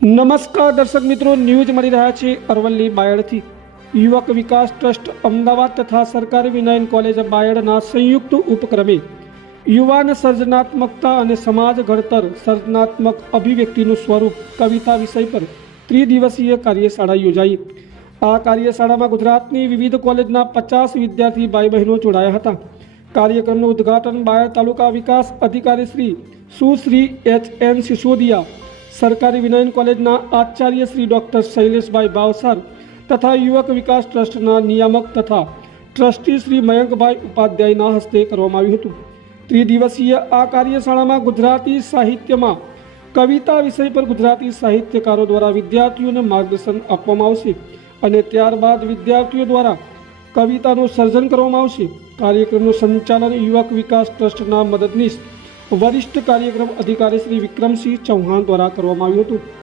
નમસ્કાર દર્શક મિત્રો, ન્યૂઝ મળી રહ્યા છે અરવલ્લી બાયડથી. યુવક વિકાસ ટ્રસ્ટ અમદાવાદ તથા સરકારી વિનયન કોલેજ બાયડના સંયુક્ત ઉપક્રમે યુવાન સર્જનાત્મકતા અને સમાજ ઘડતર સર્જનાત્મક અભિવ્યક્તિનું સ્વરૂપ કવિતા વિષય પર ત્રિદિવસીય કાર્યશાળા યોજાઈ. આ કાર્યશાળામાં ગુજરાતની વિવિધ કોલેજના પચાસ વિદ્યાર્થી ભાઈ બહેનો જોડાયા હતા. કાર્યક્રમનું ઉદ્ઘાટન બાયડ તાલુકા વિકાસ અધિકારી શ્રી સુશ્રી એચ એન સિસોદિયા સરકારી વિનયન કોલેજના આચાર્ય શ્રી ડૉક્ટર શૈલેષભાઈ ભાવસાર તથા યુવક વિકાસ ટ્રસ્ટના નિયામક તથા ટ્રસ્ટી શ્રી મયંકભાઈ ઉપાધ્યાયના હસ્તે કરવામાં આવ્યું હતું. ત્રિદિવસીય આ કાર્યશાળામાં ગુજરાતી સાહિત્યમાં કવિતા વિષય પર ગુજરાતી સાહિત્યકારો દ્વારા વિદ્યાર્થીઓને માર્ગદર્શન આપવામાં આવશે અને ત્યારબાદ વિદ્યાર્થીઓ દ્વારા કવિતાનું સર્જન કરવામાં આવશે. કાર્યક્રમનું સંચાલન યુવક વિકાસ ટ્રસ્ટના મદદનીશ વરિષ્ઠ કાર્યક્રમ અધિકારી શ્રી વિક્રમસિંહ ચૌહાણ દ્વારા કરવામાં આવ્યું હતું.